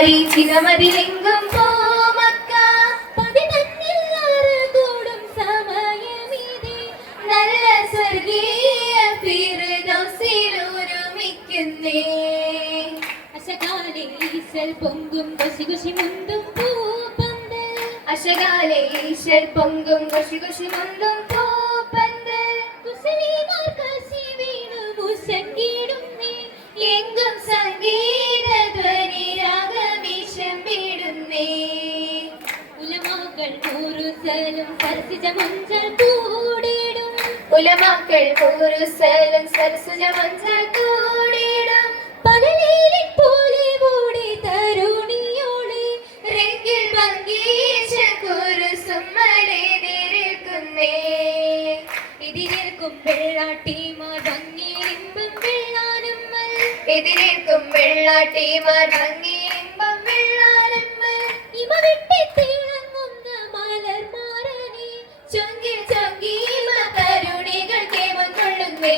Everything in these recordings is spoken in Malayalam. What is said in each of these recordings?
മാറി ചിരമതിലെങ്കും പോമക്ക പതിനന്നില്ലാറുകൂടും സമയമിതി നല്ല സ്വർഗീയ ഫിർദൗസിലൊരുമിക്കുന്നേ അശകാലെ ഈശൽ പൊങ്കും കൊശി കൊശി മുന്തും പൂപ്പന്തൽ അശകാലെ ഈശൽ പൊങ്കും കൊശി കൊശി മുന്തും പൂപ്പന്തൽ കുസലിമാർ കശി വീണു മുശങ്കിടുന്നേ എങ്കും സംഗീത ധ്വനി രാഗമീശം വിടുന്നേ ഉലമാക്കൾ നൂറുസലും സരസിജ മഞ്ചൾ കൂടിടും ഉലമാക്കൾ കൂറുസലും സരസുജ മഞ്ചൾ കൂടിടും പകലീലിൻ പോലെ ഓടി തരുണിയോളെ രംഗിൽ പങ്കീശ കുറുസും മലയെതിരേൽക്കുന്നേ എതിരേൽക്കും വെള്ളാട്ടിമാർ ഭംഗിയിലിമ്പം വെള്ളാനമ്മൽ എതിരേൽക്കും വെള്ളാട്ടിമാർ ഭംഗിയിമ്പം വെള്ളാനമ്മൽ ഇമ വെട്ടി തിളങ്ങുന്ന മലർമാരനെ ചൊങ്കിൽ ചൊങ്കീമ തരുണികൾ കേമം കൊള്ളുന്നേ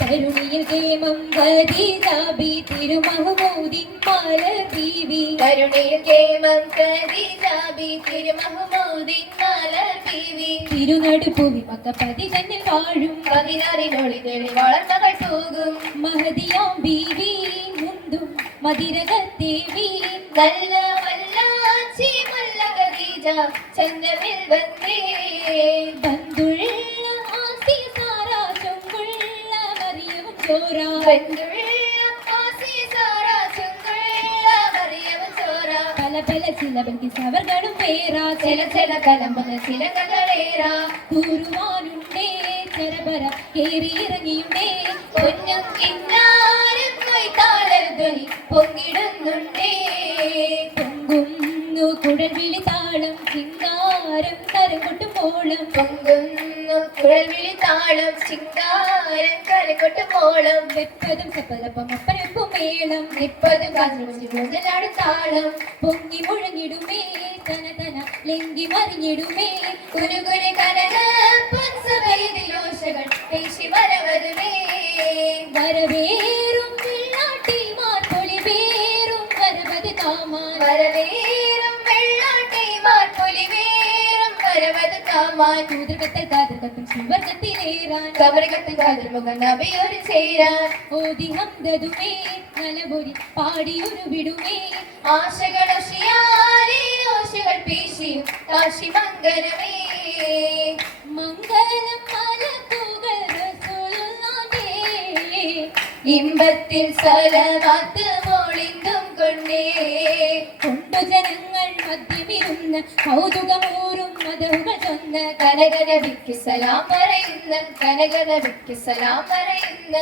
തരുണിയിൽ കേമം ഖദീജാബി തിരുമഹമൂദിൻ മലർ ബീവി കരുണയിൽ കേമം ഖദീജാബി തിരുമഹമൂദിൻ മലർ ബീവി തിരുനടുപ്പുവി മക്കപ്പതി തന്നെ വാഴും 16 തെളി വളർന്നകൾ തൂകും മഹദിയാം ബീവി മുന്തും മതിരകത്തേവി നല്ല വല്ലാച്ചി മുല്ല ഖദീജ ചന്ദ്രമിൽ വന്നേ ബന്ധുള്ള ആസിയ സാരാ ചൊങ്കുള്ള മറിയവും ചോര ബന്ധുള്ള ആസിയ സാറാ ചുങ്കുള്ള മറിയവും ചോര പല പല ചിലവർക്ക് സവർകളും പേരാ ചില ചില കലമ്പുന്ന ചിലകളേറാ കൂറുവാനുണ്ടേ ചെറപറ കേറിയിറങ്ങിയുണ്ടേ പൊന്നും കിന്നാരം കൊയ്ത്താളർ ധ്വനി പൊങ്ങിടുന്നുണ്ടേ പൊങ്കുന്നു കുഴൽവിളി താളം ചിങ്കാരം കരം കൊട്ടുമോളം പൊങ്കുന്നു കുഴൽവിളി താളം ചിങ്കാരം കരക്കൊട്ടുമോളം വെപ്പതും സപ്പതപ്പം അപ്പരപ്പും മേളം നിപ്പതും കാതിൽ താളം പൊങ്ങി മുഴങ്ങിടുമേ തന തന ലെങ്കി മറിഞ്ഞിടുമേ കുരുകുരു കനക പൊൻസഭയിലോഷകൾ പേശി വരവരുമേ വരവേറും വെള്ളാട്ടിമാർ പൊലിവേറും വരവത് കാമാൻ വരവേറും വെള്ളാട്ടിമാർ പുലിവേറും വരവത് കാമാൻ കൂതൃകത്തൽ കാതൃകത്തും സുവർഗത്തിലേറാൻ കബറികത്ത് കാതിൽ മുഖം നബിയോട് ചേരാൻ ഓതി ഹംദതുമേ നലപൊരി പാടിയൊരു വിടുമേ ആശകളൊഷിയാരേ ഓശകൾ പേശിയും കാശി മംഗലമേ മംഗളം മലക്കുകൾ റസൂലുള്ളാഹേ ഇമ്പത്തിൽ സലവാത്ത് മോളിന്തും കൊണ്ടേ കൊണ്ടു ജനങ്ങൾ മധ്യമിരുന്ന കൗതുകമൂറും മതവുകൾ ചൊന്ന കനകനബിക്ക് സലാം പറയുന്ന കനകനബിക്ക് സലാം പറയുന്ന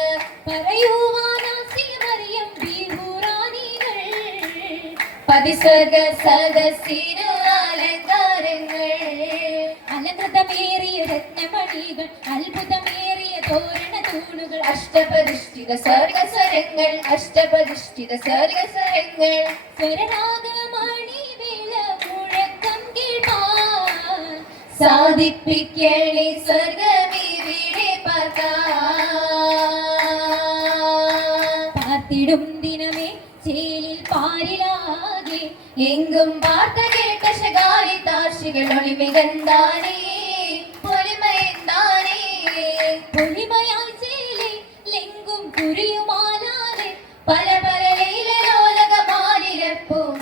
പറയുവാനാസിയ മറിയം ബീഹുറാനികൾ പതിസ്വർഗ സദസ്സിനു അലങ്കാരങ്ങൾ അലങ്കൃതമേറിയ രത്നമണികൾ അത്ഭുതമേറിയ തോരണ തൂണുകൾ അഷ്ടപതിഷ്ഠിത സ്വർഗസ്വരങ്ങൾ അഷ്ടപതിഷ്ഠിത സ്വർഗസ്വരങ്ങൾ സ്വരരാഗമണി വേള മുഴക്കം കേൾപ്പാൻ സാധിപ്പിക്കണേ സ്വർഗമിവിടെ പാർത്തിടും ദിനമേ ചേലിൽ പാരിലാകെ എങ്കും വാർത്ത കേട്ട ശകാരി താർഷികൾ ഒളിമികന്താനേ പൊലിമയെന്താനേ പൊലിമയായി ചേലി ലെങ്കും കുരിയുമാലാലെ പല പല ലൈലലോലകമാലിരപ്പൂ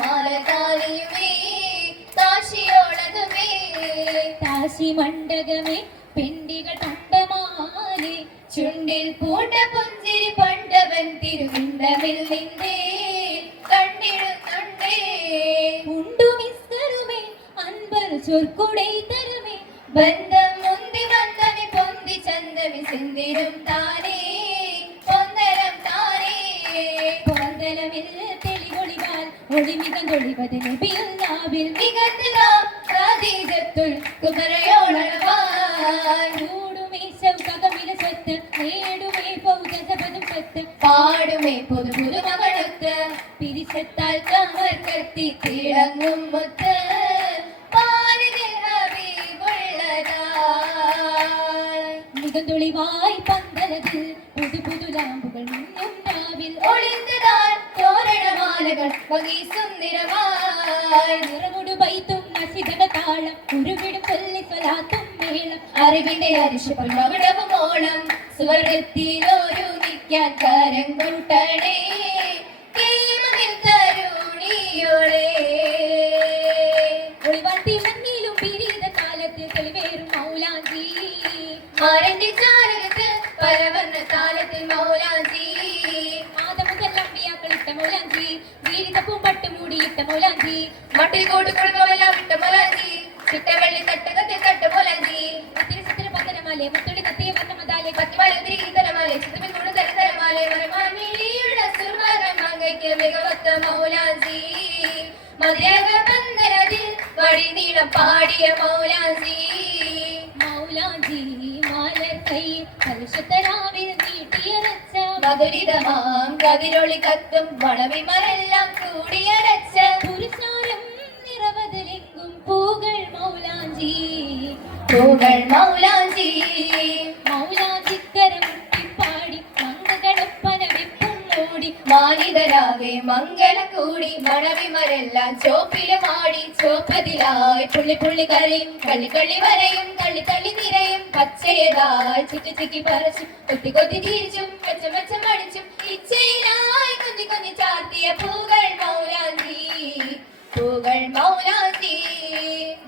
മാലതാലിയുമേ താശിയോളതുമേ താശി മണ്ഡകമേ പെണ്ടികൾ പണ്ടമാലെ ചുണ്ടിൽ പൂണ്ട പുഞ്ചിരി പണ്ടവൻ തിരുവിണ്ടമിൽ നിന്നേ കണ്ടിടുന്നുണ്ടേ ഉണ്ടു മിസ്കറുമേ അൻപർ ചൊർക്കുടൈ തരമേ ബന്ധം മുന്തി വന്നവി പൊന്തി ചന്തവി സിന്ദിരും താനേ പൊന്തരം താനേ പൊന്തലമിൽ തെളിവൊളിവാൽ ഒളിമികതൊളിവത് നബിയുല്ലാവിൽ മികത്തുകാം ഖദീജത്തുൽ കുബറയോളവാൻ ചൂടുമേ ശൗകമില സ്വത്ത് നേടുമേ പൗജസപദം പത്ത് പാടുമേ പുതു പുതുമകളൊത്ത് പിരിച്ചത്താൽ കമർക്കത്തി തിളങ്ങും മുത്ത് പാലിതിൽ ഹബീബുള്ളതായി മികന്തൊളിവായി പന്തലതിൽ പുതു പുതു ലാമ്പുകൾ മിന്നും രാവിൽ ഒളിന്തതാൽ തോരണമായി മാലകൾ വകീസും നിറമായി നിറമൊടു ബൈത്തും നസിതക താളം ഉരുവിടും കൊല്ലി സ്വലാത്തും മേളം അറിവിന്റെ അരിശുപടവുമോളം സ്വർഗത്തിലൊരു നിൽക്കാൻ കരം കൂട്ടണേ കേമനിൽ തരുണിയോളെ ഒളിവാട്ടി മഞ്ഞിലും പിരീത കാലത്ത് തെളിവേറും മൗലാഞ്ചി ആരന്റെ ചാരകത്ത് പരവന്ന കാലത്തിൽ മൗലാഞ്ചി ആദമുതല്ലമ്പിയാക്കൾ ഇട്ട മൗലാഞ്ചി വീരിതപ്പും പട്ടുമൂടിയിട്ട മൗലാഞ്ചി മട്ടിൽ കൊടുക്കുമെല്ലാം വിട്ട മൗലാഞ്ചി ചിട്ടവള്ളി തട്ടകത്തിൽ തട്ട മൗലാഞ്ചി ചിത്തിര പന്തനമാലെ മുത്തുള്ളി കത്തിയ വർണ്ണമതാലെ പത്തിമാലൊത്തിരി തരമാലെ ചിത്തമിൽ കൊണ്ട് തരമാലെ മരമാമിഴിയുടെ സുർമരമങ്ങയ്ക്ക് മികവത്ത മൗലാഞ്ചി മതിരക പന്തരതിൽ വഴി നീളം പാടിയ മൗലാഞ്ചി മൗലാഞ്ചി മാലർ കൈ കലുഷത്തരാവിൽ നീട്ടിയരച്ച മധുരിതമാം കതിരൊളി കത്തും വളവിമരെല്ലാം കൂടിയരച്ച പുരുഷാരം നിറവതിലെങ്കും പൂകൾ മൗലാഞ്ചി പൂകൾ മൗലാഞ്ചി മൗലാഞ്ചിക്കരം മുട്ടിപ്പാടി മംഗളൊപ്പന വിപ്പും ഓടി മാനിതരാകെ മംഗളം കൂടി മണവിമരെല്ലാം ചോപ്പിലുമാടി ചോപ്പതിലായി പുള്ളി പുള്ളി കരയും കള്ളി കള്ളി വരയും തള്ളി തള്ളി നിറയും പച്ചയതായി ചുറ്റി ചുറ്റി പറിച്ചും കൊത്തി കൊത്തി തിരിച്ചും മെച്ച മെച്ചം അടിച്ചും ഇച്ചയിലായി കുഞ്ഞി കുഞ്ഞി ചാർത്തിയ പൂകൾ മൗലാഞ്ചി പൂകൾ മൗലാഞ്ചി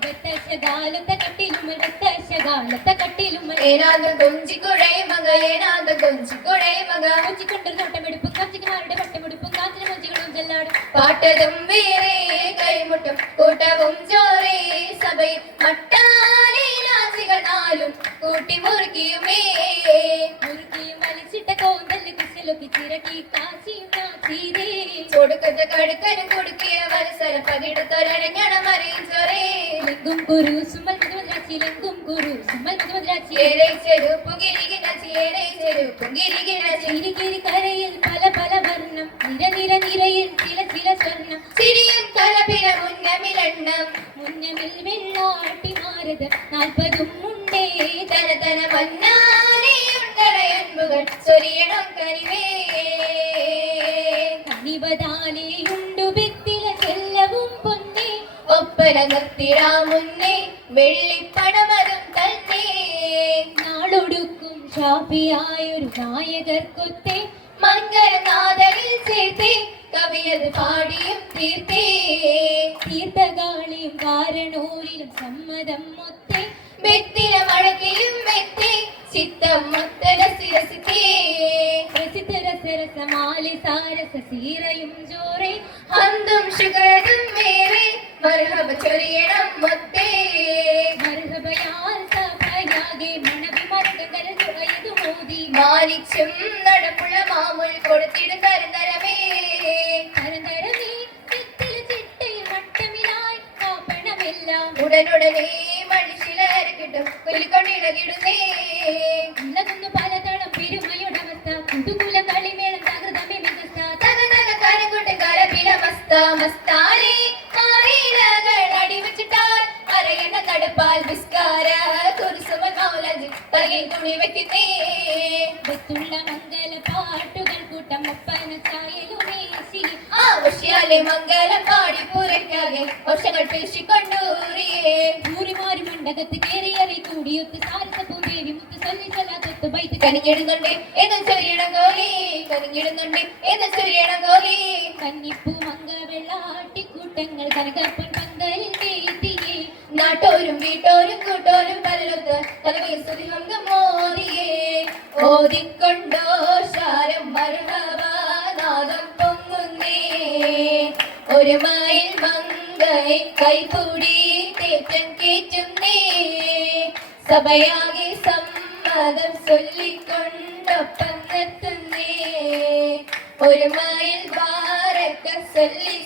വെത്തശകാലത്തെ കട്ടിലുമൽ വെത്തശകാലത്തെ കട്ടിലുമൽ ഏനാന്ത കൊഞ്ചിക്കുഴൈ മക ഏനാന്ത കൊഞ്ചിക്കുഴൈ മക കൊച്ചിക്കൊണ്ടൊരു നോട്ടമെടുപ്പും കൊച്ചിക്കുമാരുടെ പട്ടമെടുപ്പും കാത്തിനും കൊച്ചികളും ചെല്ലാടും പാട്ടതും വേറെ കൈമുട്ടും കൂട്ടവും ചോറേ സഭയിൽ മട്ടാലേ നാസികൾ നാലും കൂട്ടി മുറുക്കിയുമേ മുറുക്കിയും വലിച്ചിട്ട കോന്തല് കുശലൊക്കെ ചിരക്കി കാച്ചിയും നാച്ചീരേ കൊടുക്കത്ത കടുക്കനും കൊടുക്കിയ മത്സരം പതിടുത്തൊരഞ്ഞണം അറിയിച്ചോറേ ലെങ്കും കുരു സുമൽ മുതുമദ്രാച്ചി ലെങ്കും കുരു സുമൽ മുതുമദ്രാച്ചി ഏറെ ചെരുപ്പു ഗിരികിണച്ചി ഏറെ ചെരുപ്പു ഗിരികിണച്ചി ചിരികിരി കരയിൽ പല പല വർണ്ണം നിര നിര നിരയിൽ ചില ചില സ്വർണ്ണം ചിരിയും കലപില മുന്നമിലെണ്ണം മുന്നമിൽ വെള്ളാട്ടി മാരത് 40 ഉണ്ടേ തന തന മന്നാനെ ഉണ്ടറയൻപുകൾ ചൊരിയണം കനിവേ കനിവതാലെയുണ്ടു ഭിത്തില ചെല്ലവും പൊന്നേ ഒപ്പന നിർത്തിടാ മുന്നേ വെള്ളിപ്പണമതും തന്നെ നാളൊടുക്കും ഷാഫിയായൊരു നായകർക്കൊത്തെ മംഗളനാഥനിൽ ചേർത്തേ കവിയത് പാടിയും തീർത്തേ തീർത്ഥകാളിയും കാരണൂരിലും സമ്മതം മൊത്തേ മെത്തില മഴക്കിലും മെത്തേ ചിത്തം മൊത്തല ശിരസിത്തേ രസമാലി സാരസ സീരയും ജോറേ ഹന്തും ശുഗരതും വേറെ മർഹബ ചൊരിയണം മൊത്തേ മർഹബയാൽ സഭയാകെ മണവി മരകങ്ങൾ തുറയതു മോദി മാനിച്ചും നടപ്പുള്ള മാമുൽ കൊടുത്തിടും തരന്തരമേ തരന്തരമേ ചിത്തില ചിട്ടയിൽ മട്ടമിലായി കാപ്പണമെല്ലാം ഉടനുടനെ മനുഷ്യരെ കിട്ടും കൊല്ലിക്കൊണ്ടിടകിടുന്നേ ഉള്ളതൊന്നു പലതളം പെരുമയുടവസ്ഥ കുതുകുല കളിമേളം തകൃതമേ മികസ്ഥ തക തക കരങ്കൊട്ട് കരപില മസ്ത മസ്താനെ മാറിലകൾ അടിവച്ചിട്ടാൽ പറയണ നടപ്പാൽ വിസ്കാര കുരിസുമൽ മൗലാഞ്ചി തലയിൽ തുണി വെക്കുന്നേ വെത്തുള്ള മംഗല പാട്ടുകൾ കൂട്ടം ഒപ്പന ചായലുമേശി ആവശ്യാലെ മംഗലം പാടി പുരയ്ക്കാകെ വർഷങ്ങൾ പിരിശിക്കൊണ്ടൂറിയേ ൂരിമാരി മണ്ഡകത്ത് കേറിയറി കൂടിയൊത്ത് സാരസ പൂദേവി മുത്ത് സൊല്ലി ചൊല്ലാത്തൊത്ത് ബൈത്ത് കനിങ്ങിടുന്നുണ്ട് എന്ന് ചൊരിയണം ഗോലി കനിങ്ങിടുന്നുണ്ട് എന്ന് ചൊരിയണം ഗോലി കന്നിപ്പൂ മംഗ വെള്ളാട്ടിക്കൂട്ടങ്ങൾ കനകപ്പൻ പന്തലിൽ കേറ്റിയേ നാട്ടോരും വീട്ടോരും കൂട്ടോരും പലലൊത്ത് തലവയിൽ സ്തുതിഹംഗം മോദിയേ ഓതിക്കൊണ്ടോ ശാരം മർഹബാനാദം പൊങ്ങുന്നേ ഒരു മയിൽ മംഗയെ കൈപൂടി തേറ്റം കേറ്റുന്നേ സഭയാകെ സമ്മതം ചൊല്ലിക്കൊണ്ടൊപ്പം നിർത്തുന്നേ ഒരു മയിൽ ബാരക്ക ചൊല്ലി